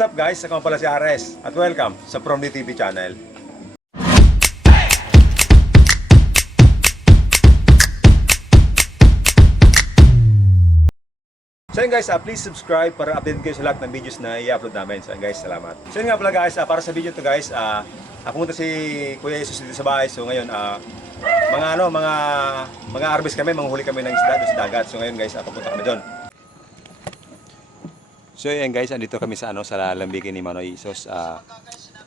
What's up guys? Ako pala si Ares at welcome sa From the TV channel. So yun guys, please subscribe para update kayo sa lahat ng videos na i-upload namin. So yun guys, salamat. So yun nga pala guys, para sa video to guys, pumunta si Kuya Jesus dito sa bahay. So ngayon, mga harvest kami, manghuli kami ng isda doon sa dagat. So ngayon guys, papunta kami doon. So yan guys, andito kami sa sa lambikin ni Manoy Isos.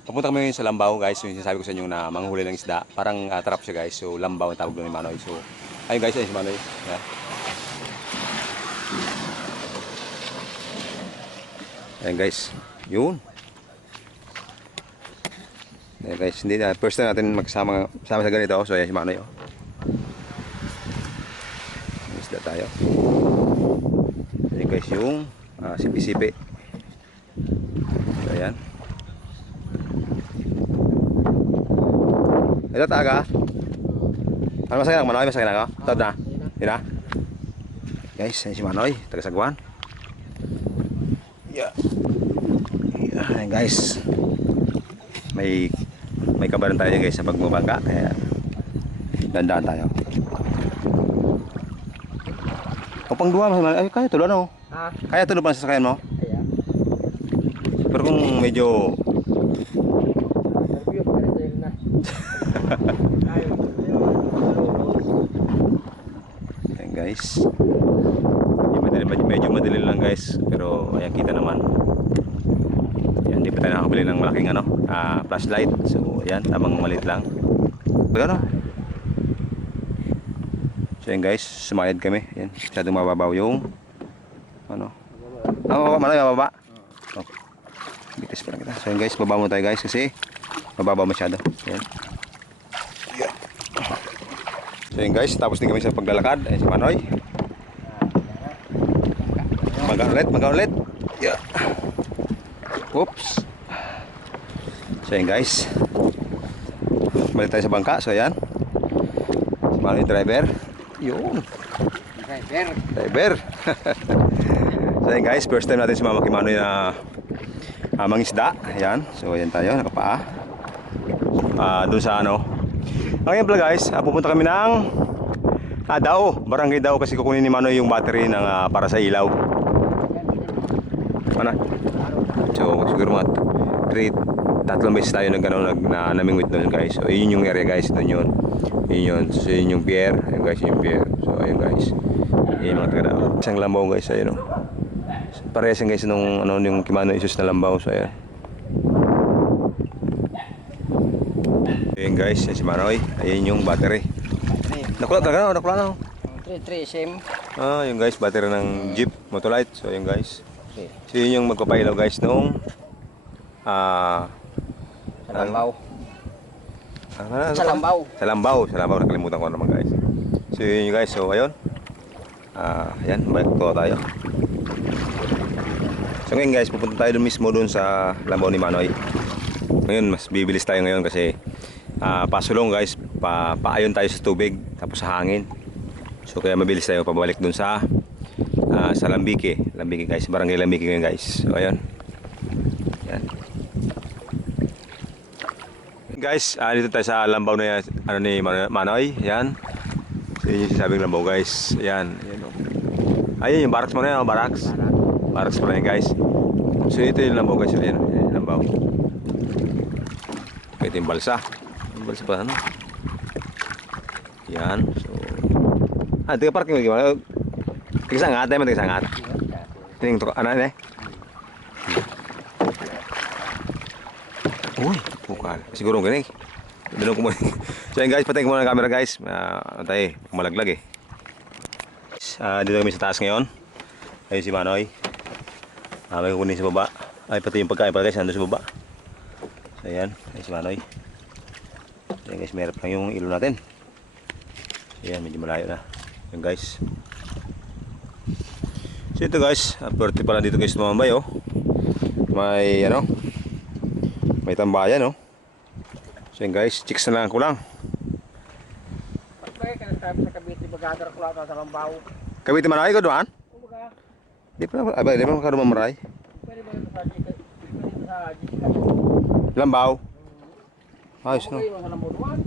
Papunta kami ngayon sa Lambaw guys. Yung sinasabi ko sa inyo na manghuli ng isda. Parang trap siya guys. So Lambaw ang tawag doon ni Manoy. So ayun guys, ayun si Manoy. Yeah. Ayan guys, yun. Ayan guys, hindi na first time natin magsama sa ganito. So ayan si Manoy. Isda tayo. Ayan guys, yung sipi-sipi. So ayan. Ito taga. Ano masakyan? Manoy, masakyan ako? Tawad na? Hindi na? Guys, ayan si Manoy, taga Sagwan. Yeah. Ayan guys, may kabaran tayo guys sa pagmabangka, kaya dandaan tayo. O pang duwa, ay kaya tulo no? Kaya tulo pa sa sasakyan mo? Kaya. Pero kung medyo ayan guys, medyo madali lang guys, pero ayan kita naman. Ayan, hindi pa tayo nakakabili ng malaking flashlight. So ayan, tamang maliit lang. Ano? So ayan guys, sumayad kami. Ayan, masyadong mababaw yung mababa. Okay. Bitis pa lang kita. So ayan guys, baba mo tayo guys kasi mababaw masyado. Ayan. So ayan guys, tapos din kami sa paglalakad. Ayan si Manoy. Maga ulit. Yeah. Oops. So ayan guys, balik tayo sa bangka. So ayan, si Manoy yung driver. Yun, driver. So ayan guys, first time natin sumama kay Manoy na mangisda. Ayan, so ayan tayo, nakapaa doon sa ngayon pala guys, pupunta kami ng Dao, Barangay Dao, kasi kukunin ni Manoy yung battery ng para sa ilaw. So siguro mga 3 beses tayo namingwit doon guys. So yun yung area guys, doon yun. So yun yung pier. Ayun guys, yung pier. So ayun guys, yun yung mga taga Dao. Isang Lambaw guys, ayun parehas guys nung yung Manoy Isos na Lambaw. So ayun. Ayun guys, yan si Manoy. Ayun yung battery. Nakula na. 3 SM. Yung guys, battery ng Jeep Motolite. So ayun guys. So yun yung magpapailaw guys noong Sa Lambaw. Sa Lambaw, nakalimutan ko naman guys. So yun yung guys, so ayun. Ayan, balik to tayo. So ngayon guys, pupunta tayo mismo doon sa Lambaw ni Manoy. Ngayon, mas bibilis tayo ngayon kasi pasulong guys, paayon tayo sa tubig, tapos sa hangin. So kaya mabilis tayo pabalik doon sa Lambiki guys, Barangay Lambiki ngayon guys. So ayun. Yan. Guys, dito tayo sa Lambaw na ni Manoy. Yan. So yun yung sinasabing Lambaw guys. Yan. Ayun yung barracks mo na yan, barracks mo na yan guys. So ito yung Lambaw guys. Yan yung Lambaw. Ito yung balsa. Yung balsa pa yan. So tiga parking mo gimana? Tiga sangat. Tingin to uy, bukan. Siguro gini. Dalawang ko muna. So yun guys, patayin ko muna ng camera guys. Antay, malaglag dito kami sa taas ngayon. Ayun si Manoy. May kukunin sa baba. Ay, pati yung pagkain pala guys, nandun sa baba. So ayan, ayun si Manoy. Ayan guys, meron lang yung ilo natin. Ayan, medyo malayo na. Ayan guys. So ito guys, pwerte pala dito guys tumambay may tambayan So yun guys, chicks na lang ko lang. Pagpagay ka na sa Cavite, bagadar ko lang sa Lambaw. Cavite man ay ko doon? Kumbaga, Di pa, di pa ka mamaray. pwede ba ito sa sa Jessica. Lambaw. Ayos no. Okay, sa Lambuan.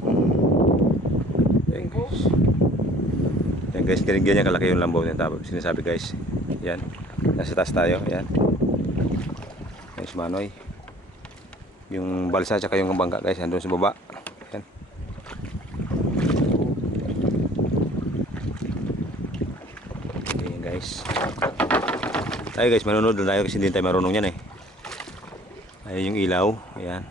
Yan guys. Yan guys, ganyan kalaki yung lambaw niya. Tapos sinasabi guys. Yan. Nasa taas tayo. Yan. Yan si Manoy. Yung balsa tsaka yung bangka guys. Andun sa baba. Yan. Yan guys. Tayo guys, manonood lang tayo kasi hindi tayo marunong yan eh. Ayan yung ilaw. Ayan.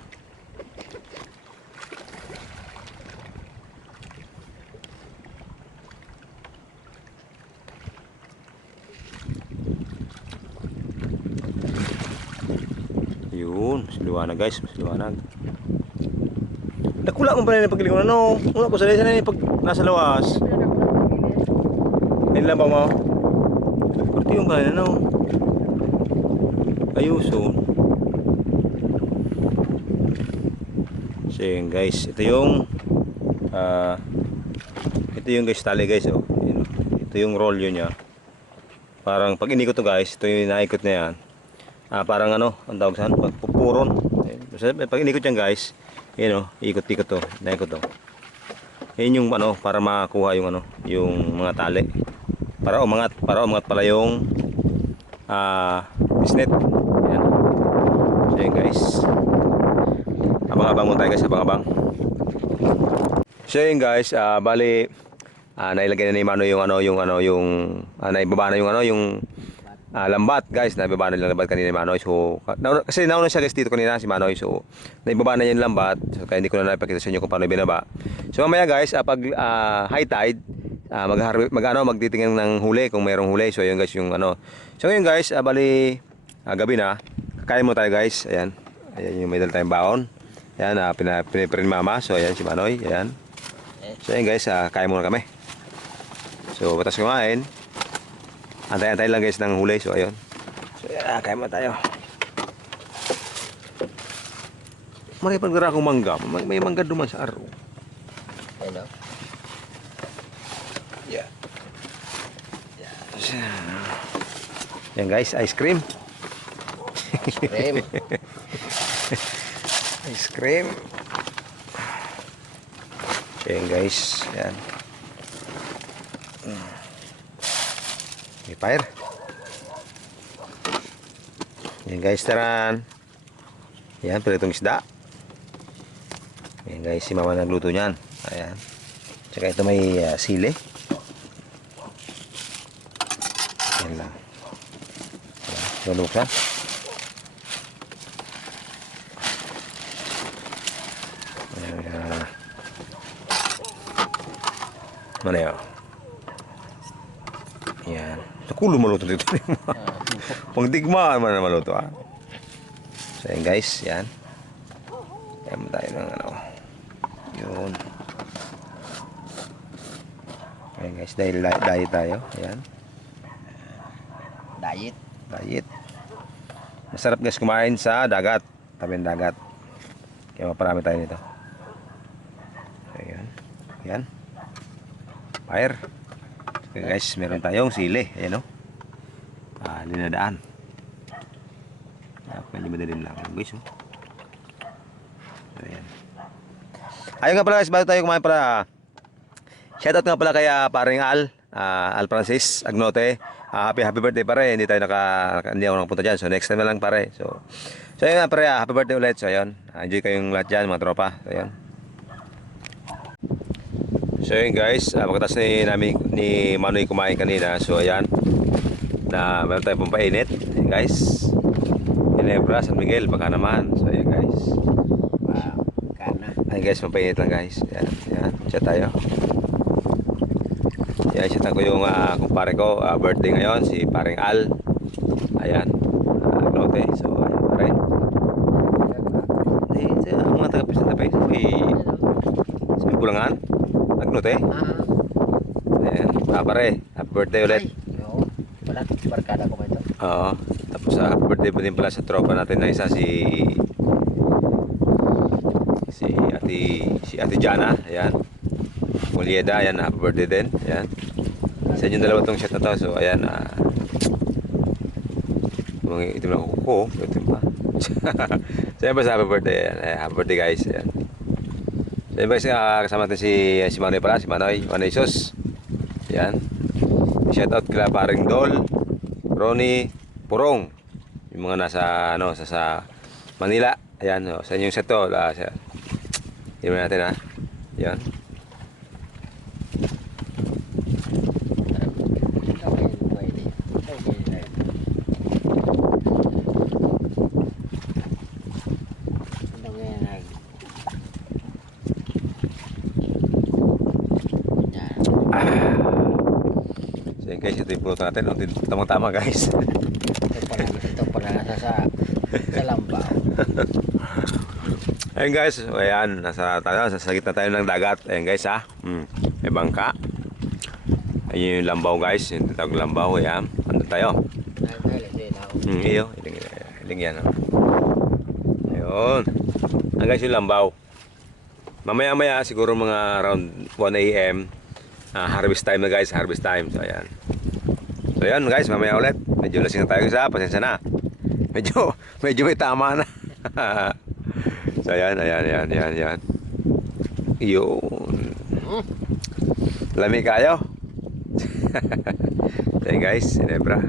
Yun, mas liwanag guys, mas liwanag. Nakula mo pa rin yung pagkilingon ano. Una ko sanay sanay pag nasa lawas. Ayun lang ba mo? Kurti yung ba ano? Ayuso. So yun guys, ito yung guys tali guys oh. Yun, ito yung roll yun niya. Parang pag inikot to guys, ito yung naikot na yan. Parang ano, ang tawag saan? Pagpupuron. Pag inikot yan guys, yun oh, ikot-ikot to, naikot to. Yun yung ano, para makakuha yung ano, yung mga tali. Para umangat pala yung bisnet. Yan. So yun guys. Abang-abang muna tayo guys, abang-abang. So yun guys, bali nailagay na ni Mano yung naibaba na yung yung lambat guys, naibaba na yung lambat kanina ni Manoy. So kasi nauna siya guys dito kanina si Manoy. So naibaba na yung lambat. So kaya hindi ko na napakita sa inyo kung paano binaba. So mamaya guys, pag high tide, magtitingin ng huli kung mayroong huli. So yun guys yung ano. So yun guys, bali gabi na. Kakain mo tayo guys. Ayan. Ayan yung may dala tayong baon. Ayan, piniprint mama. So ayan si Manoy. Ayan. So ayan guys, kain muna kami. So batas kumain. Antay-antay lang guys ng huli. So ayun. So kain muna tayo. May pagdara akong mangga. May mangga duman sa araw. Hello. Yeah. Yan guys, ice cream. Cream. Ice cream. Yan guys, yan. May fire. Yan guys, taran. Yan, pritong isda. Yan guys, si mama nagluto niyan. Ayan. Tsaka ito may sili. Yan lang. Ayan, luluksan. Ayan. Mana ya? Yan. Nakulo maluto dito. Pangdigmaan man na maluto ah. So yan guys, yan. Yan tayo ng ano. Yun. Ayan guys, dahil diet tayo. Ayan. Diet. Diet. Masarap guys kumain sa dagat. Tabi ng dagat. Kaya maparami tayo nito. Ayan. Ayan. Fire. Okay guys, meron tayong sili. Ayan o. Linadaan. Pwede madilim lang guys o. Ayan. Ayun nga pala guys, bago tayo kumain pala. Shoutout nga pala kay paring Al Francis Agnote. Happy birthday pare. Hindi ako nakapunta dyan. So next time na lang pare. So ayun nga pare, happy birthday ulit. So ayun. Enjoy kayong lahat dyan mga tropa. So ayun. So yun guys, pagkatas ni Manoy kumain kanina. So ayan, na meron tayong pampainit guys. Ginebra, San Miguel, baka naman. So ayan guys, Kana. ayan guys, pampainit lang guys. Ayan, ayan, chat tayo. Ayan, chat ko yung kumpare ko, birthday ngayon, si paring Al. Ayan, Agnote. So ayan pare. Mga taga-pisa tabi. Sa Bulangan. Agnote. Ayan, pare, happy birthday ulit. Oo. Wala, barkada ko ba ito? Oo. Tapos happy birthday pa din pala sa tropa natin na isa si Ate Jana. Ayan. Mulieda, ayan, happy birthday din. Ayan. Sa inyo dalawa tong shot na to. So ayan, itim lang kuko. Itim pa. Siyempre sa happy birthday. Happy birthday guys. Ayan. Siyempre kasama natin si Manoy pala. Si Manoy Sus. Ayan. Shoutout kila paring Dol, Ronnie, Purong. Yung mga nasa sa Manila. Ayan, sa inyo yung set to. Tingnan natin ha. Ayan. So yun guys, ito yung pulutan natin. Tamang-tama guys. Ito pala nasa sa lambaw. Ayun guys, ayan, sa gitna tayo ng dagat. Ayan guys ha. May bangka. Ayun yung lambaw guys, yung tatawag lambaw. Ayan, andun tayo. Iyo, iling yan. Ayun. Ayan guys yung lambaw. Mamaya siguro mga around 1 AM. Harvest time na guys, harvest time. So ayan. So ayan guys, mamaya ulit. Medyo lasing na tayo guys ha, pasensya na. Medyo may tama na. So ayan. Yun. Lami kayo. So ayan guys, Ginebra.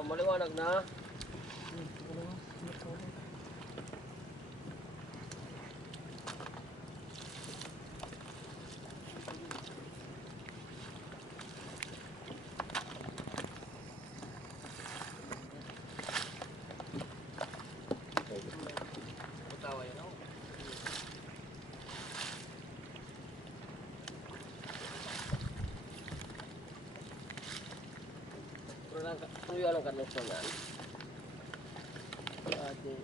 Maliwanag na. Tuyo lang kanlusonan. Ate.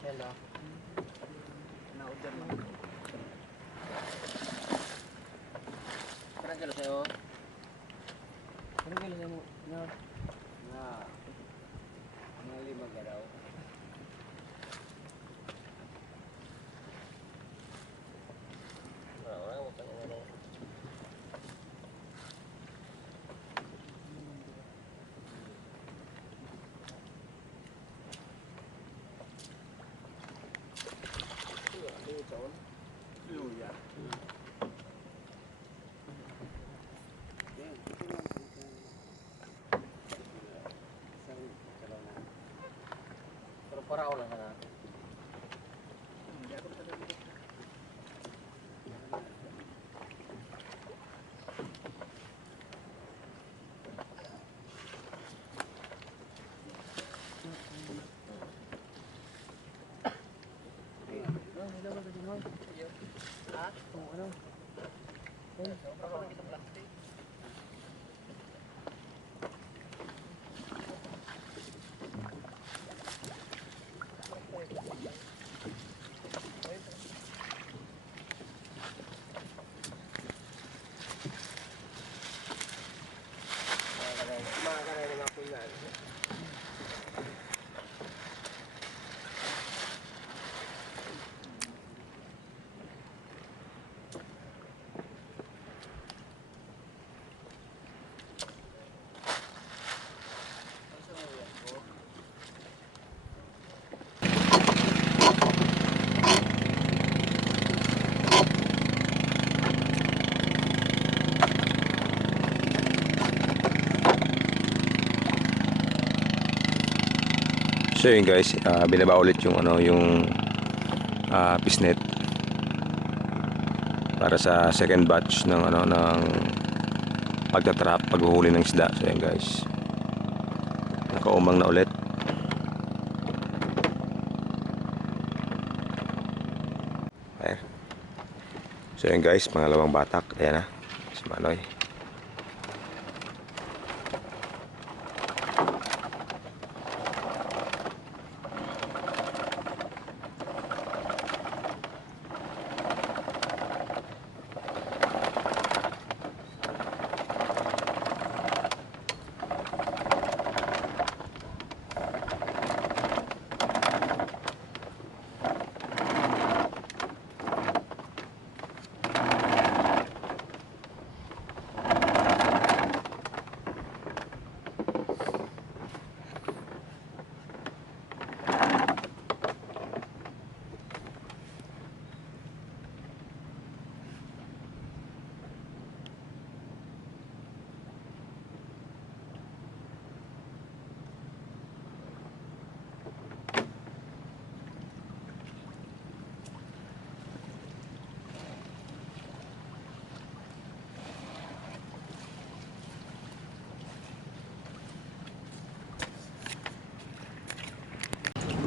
Hello. Naudan mo. Parang kilo sa'yo. Parang kilo sa'yo mo. Na. Mga 5 ka daw. Wala mo pa nga daw. Luya. Pero para ulang na. So yun guys, binaba ulit yung yung pisnet para sa second batch ng ng pagtatrap, paghuhuli ng isda. So yun guys, nakaumang na ulit. Ayan. So yun guys, pangalawang batak. Ayan na, si Manoy.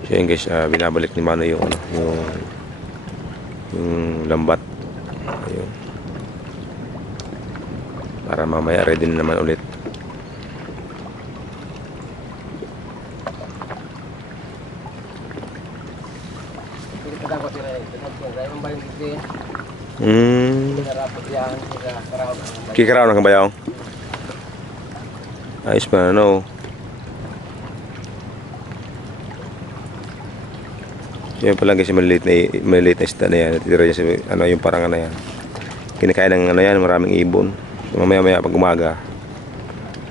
So yun guys, binabalik ni Mano yung yung yung lambat. Ayun. Para mamaya ready na naman ulit. Hindi pa dapat sila ito. Kaya yung bayong din. Pinarapot yan. Kikaraw na kabayaw. Ayos pa na, no? Yan pala guys, maliliit na isda na yan. Natitira dyan sa, ano, yung parang ano yan. Kinakain ng ano yan, maraming ibon. So, mamaya pag umaga,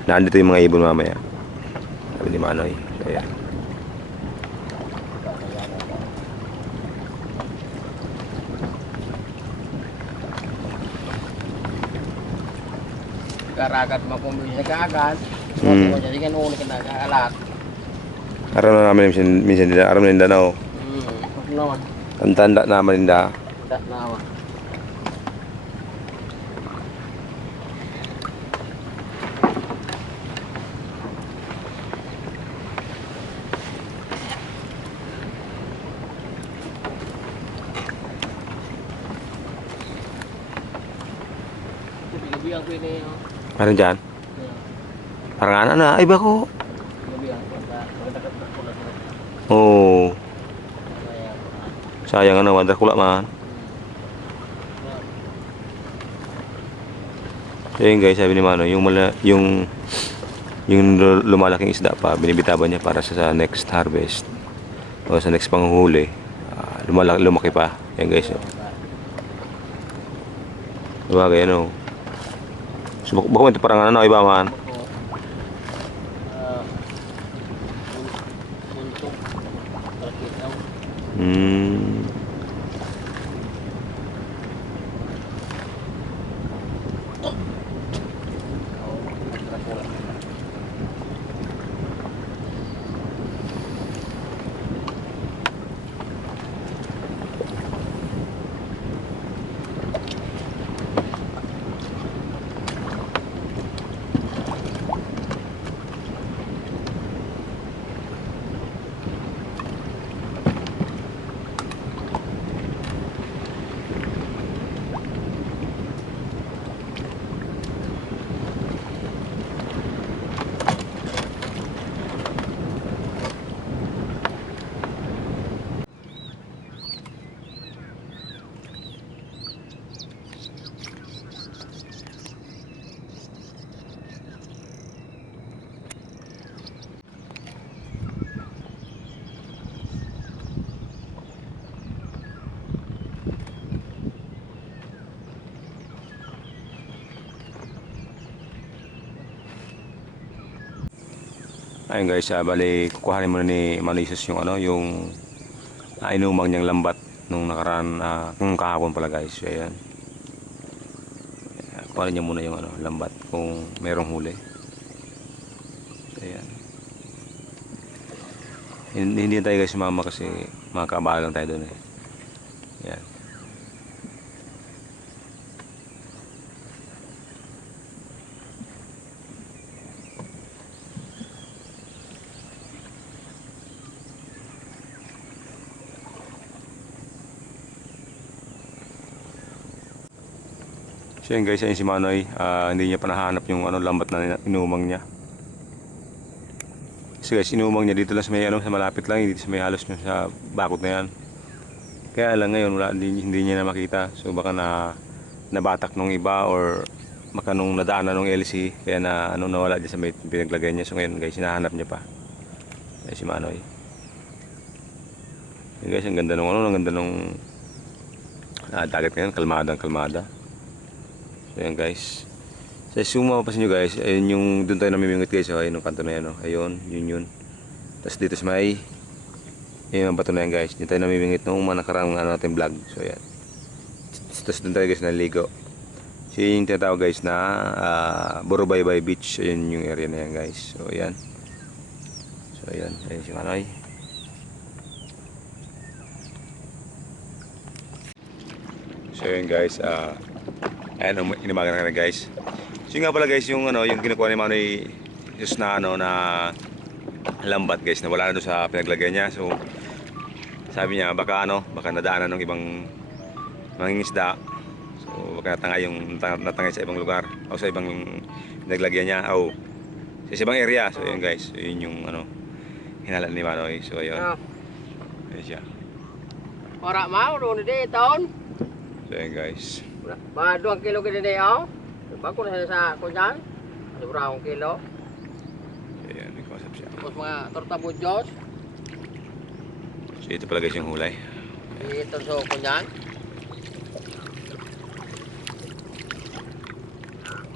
nandito yung mga ibon mamaya. Sabi ni Manoy. So, yan. Karagat mapumili sa kaagad. Jadi kan ulo ka nag-aalat. Araw na namin minsan nila, araw na Mindanao. Huwag naman. Ang tanda naman nila. Tidak naman. Bigyan ko ini. Parang dyan. Parang ano na, iba ko. Bigyan ko pagka Oh. Sayang ano, wadah kulak man. So yun guys, sabi ni Mano, yung lumalaking isda pa, binibitawan niya para sa next harvest o sa next panghuli. Lumaki pa. Yan guys. Oh. Diba ano? So, baka ito parang ano, iba man. untuk terkitau. Ayun guys, bali kukuhanin muna ni Manisus yung ano, yung inumang niyang lambat nung nakaraan, nung kahapon pala guys. So, ayan. Kuhanin niya muna yung ano, lambat kung merong huli. So, ayan. Hindi tayo guys sumama kasi makakabagang tayo doon eh. Ayan. So yun guys, ayun si Manoy, hindi niya pa nahanap yung ano, lambat na inumang niya. So guys, inumang niya dito lang sa may ano, sa malapit lang, dito sa may halos sa bakod na yan. Kaya lang ngayon hindi niya na makita. So baka nabatak nung iba or baka nung nadaanan nung LC kaya na ano, nawala diyan sa may pinaglagay niya. So ngayon guys, hinahanap niya pa. Ayun si Manoy. Yun guys, ang ganda nung ano, ang ganda nung dagat ngayon, kalmada. So yan guys. So zoom mapapasin nyo guys, ayun yung doon tayo namimingit guys. So, ayun yung kanto na yan. Ayun, yun. Tapos dito sa may ayun ang bato na yan guys. Dito tayo namimingit nung mga nakarang ano, natin vlog. So yan. Tapos doon tayo guys naligo. So yun yung tinatawag guys na Borobaybay Beach. Ayun yung area na yan guys. So yan. So yan, ayun si Manoy. So yun guys, ayan, inimagan na guys. So yun nga pala guys, yung ano, yung kinukuha ni Manoy just na ano, na lambat guys, na wala na doon sa pinaglagay niya. So sabi niya baka ano, baka nadaanan ng ibang mangingisda. So baka natangay natangay sa ibang lugar o sa ibang naglagyan niya o sa ibang area. So yun guys, so, yun yung ano hinala ni Manoy. So ayun. Ayun siya. Ora mau doon di taon. So yun guys. Ba 2 kilo gid di oh. Bago na sa kunyan. Sobra 1 kilo. So yun, may concept siya. Tapos mga torta bujos. So ito pala guys yung hulay. Ito so kunyan.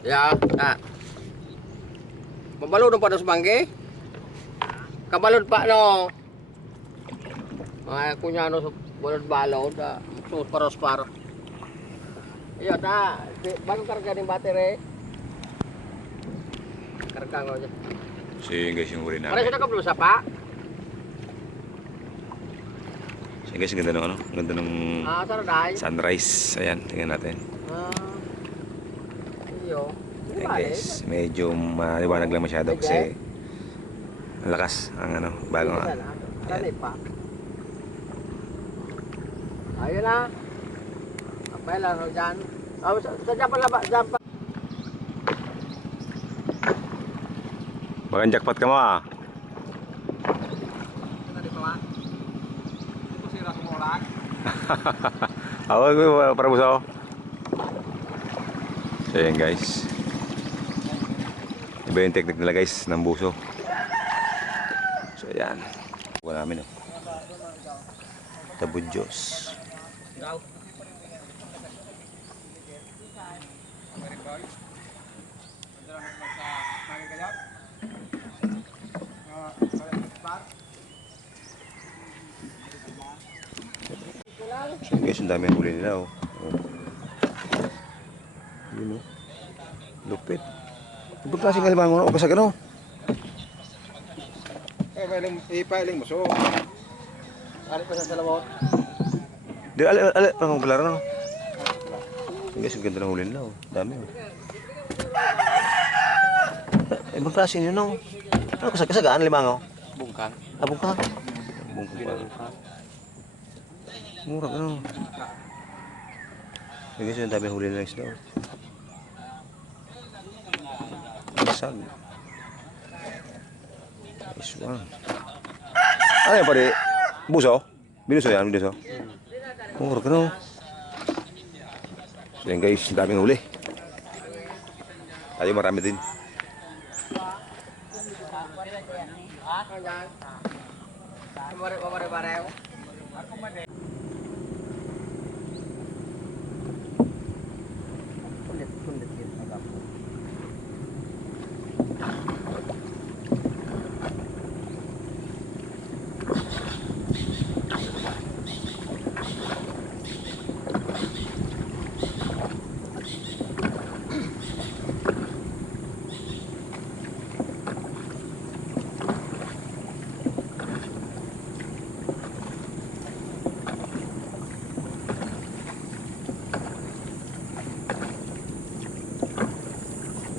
Ya, mabalod pa dos mangge. Kabalod pa no. Mga kunyano sa balod-balod, sus paros-paro. Iya ta, bago karga ng battery. Karga ngo dyan. So yun guys yung huli Pare namin. sudah ka sa pa? So yun guys, ganda ng ano, ganda ng Saraday. sunrise. Ayan, tingnan natin. Iyo. Ayan guys, medyo maliwanag lang masyado kasi ang lakas ang ano, bago nga. Sali pa. Ayun na. Apay lang ho dyan. Sa dyan pala ba? Dyan pa. Baka jackpot ka mo ah. Ako, para buso. So yan guys. Iba yung technique nila guys ng buso. So yan. Wala namin oh. Tabudyos. So guys, ang dami ang huli nila oh. Yun oh. Lupit. Ibang klaseng kalimango o kasag ano? Ipaling mo so. Ari pa sa salawot. Di ala pang balaran oh. Guys, ang ganda ng huli nila oh. Dami oh. Ibang klaseng yun oh. Ano kasag-kasagaan limango? Bungkang. Abong ka. Bungkang pa. Murag ano. Guys, ang dami huli nila isda oh. Isag. Nice one. Ano yan pare? Buso? Binuso yan, binuso. Murag ano. So yan guys, ang daming huli. Tayo marami din. Pare-pare. Kulit yun agak.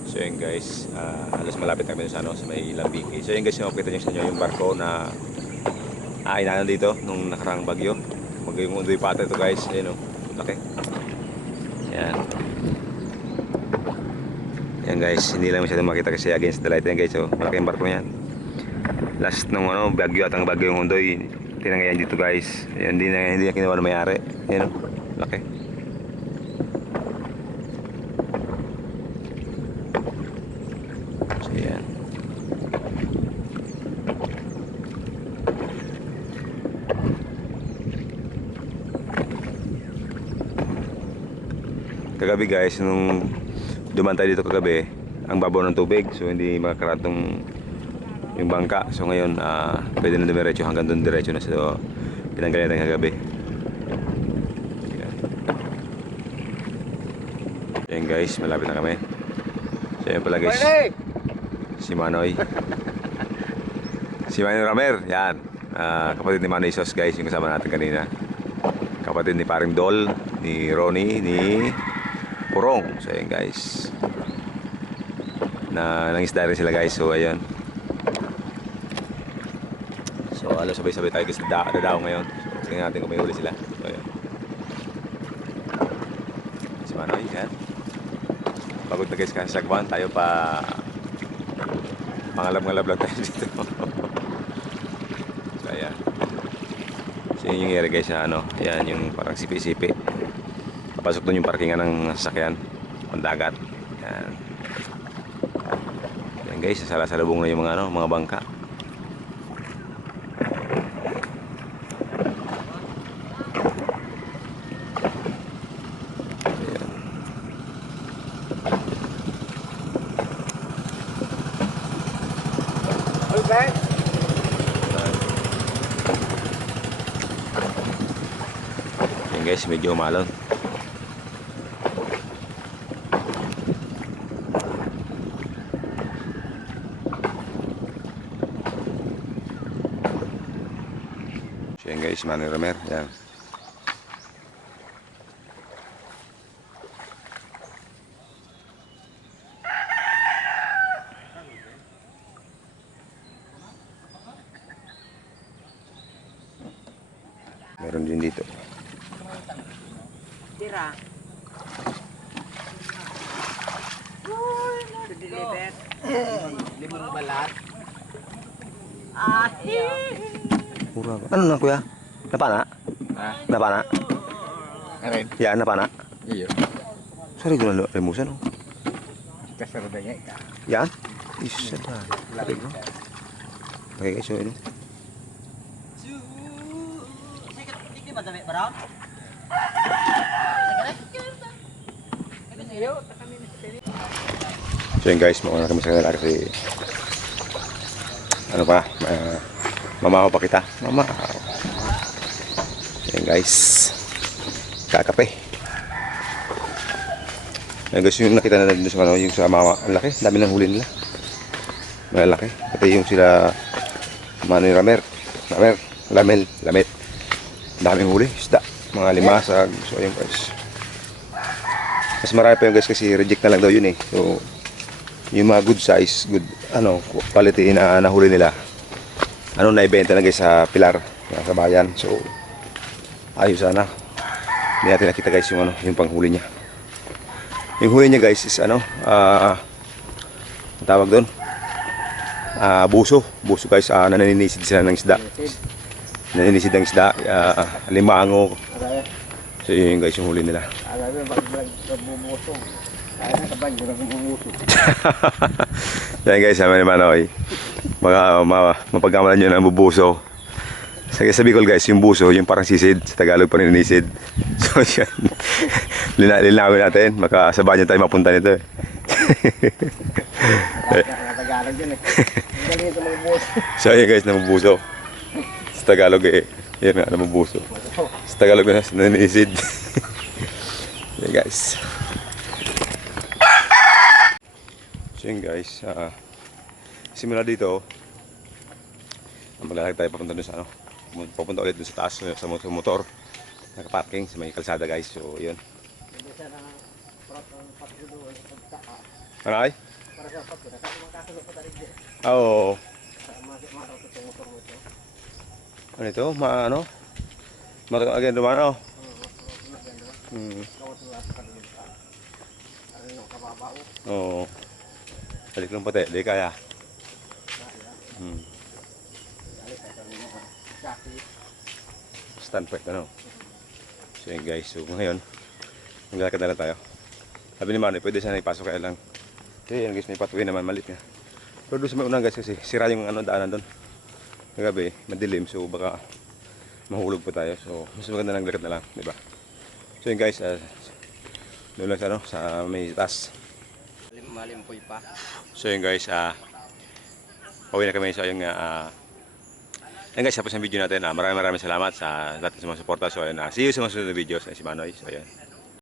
So yun guys, halos malapit na kami sa, ano, sa may Lambiki. So yun guys, yung makita nyo sa inyo yung barko na inaanan dito nung nakarang bagyo. Yung Undoy Pata ito guys, ayun o, laki. Yan. Yan guys, hindi lang masyadong makita kasi against the light yan guys. So malaki yung barko na yan. Last nung ano, bagyo at ang bagyo yung Undoy, tinangayan dito guys. Yan, hindi na kinuha na may-ari. Yan o, laki. Ayan. Kagabi guys, nung dumaan tayo dito kagabi, ang babaw ng tubig, so hindi makakarantong yung bangka. So ngayon, pwede na dumiretso hanggang doon diretso na. So pinanggalan natin kagabi. Ayan guys, malapit na kami. So ayan pala guys, si Manoy. Si Manoy Ramer, yan. Kapatid ni Manoy Sos guys, yung kasama natin kanina. Kapatid ni Paring Dol, ni Ronnie, ni Purong. So ayan guys. Nangisda rin sila guys, so ayan. So alam, sabay-sabay tayo guys, dadaw ngayon. So tingnan natin kung may huli sila. So ayan. Pagod na guys kasi sagwan. Tayo pa pangalab-ngalab lang tayo dito. So ayan. So yun yung area guys sa ano. Ayan yung parang sipi-sipi. Papasok doon yung parkingan ng sasakyan. Pandagat. Ayan. Ayan guys, sasalubong na yung mga ano, mga bangka. Okay. Ayan guys, medyo umalon. So ayan guys, Manny Romer. Ayan. Meron din dito. Tira. To deliver. Limang balat. Mura ba? Ano na kuya? Napana? Ha? Napana? Aray. Yan, napana? Iyo. Sorry ko na remusan oh. Kasarada niya ka. Yan? Isa na. Sorry ko. Okay guys, so ano? So yun guys, mauna kami sa kanila kasi ano pa, mamahaw pa kita. Mamahaw. Yan guys, kakape. Yan guys, yung nakita na dito sa ano, yung sa mama, ang laki, dami ng huli nila. Malalaki. Pati yung sila Manny Romer, Lamet. Daming huli, isda, mga limasag. So ayun guys. Mas marami pa yung guys kasi reject na lang daw yun eh. So yung mga good size, good ano, quality na nahuli nila. Ano naibenta na guys sa Pilar, sa bayan. So ayos sana. Hindi natin nakita guys yung ano, yung panghuli niya. Yung huli niya guys is ano, tawag doon. Buso guys, naninisid sila ng isda. Naninisid ng isda, limango. So yun guys yung huli nila. Yan guys, sama ni Manoy. Mapagkamalan nyo ng bubuso. Sa Bicol guys, yung buso, yung parang sisid. Sa Tagalog pa ninisid. So yan. Linawin natin. Makasabahan nyo tayo mapunta nito eh. So yan guys, namubuso. Sa Tagalog eh. Yan nga, namubuso. Sa Tagalog na nanisid. Yan guys. So yun guys, simula dito, maglalagay tayo papunta dun sa ano, papunta ulit dun sa taas sa motor, nakaparking sa may kalsada guys. So yun. Ano ay? Oo. Ano ito? Ano? Agad naman oh. Oo. Balik lang pati, di kaya. Stand point ano. So yun guys, so ngayon maglalakad na lang tayo. Sabi ni Manoy, pwede sana ipasok kaya lang. Kasi yan guys, may pathway naman, malit nga. Pero doon sa may unang guys kasi sira yung ano, daanan doon. Kagabi, madilim, so baka mahulog pa tayo. So mas maganda naglakad na lang, di ba? So yun guys, doon lang sa ano, sa may taas. Malimpoy pa. So yun guys, pauwi na kami. So yun nga, yun guys, tapos ang video natin. Maraming salamat sa lahat ng mga suporta. So yun, see you sa mga susunod na videos. Si Manoy. So yun.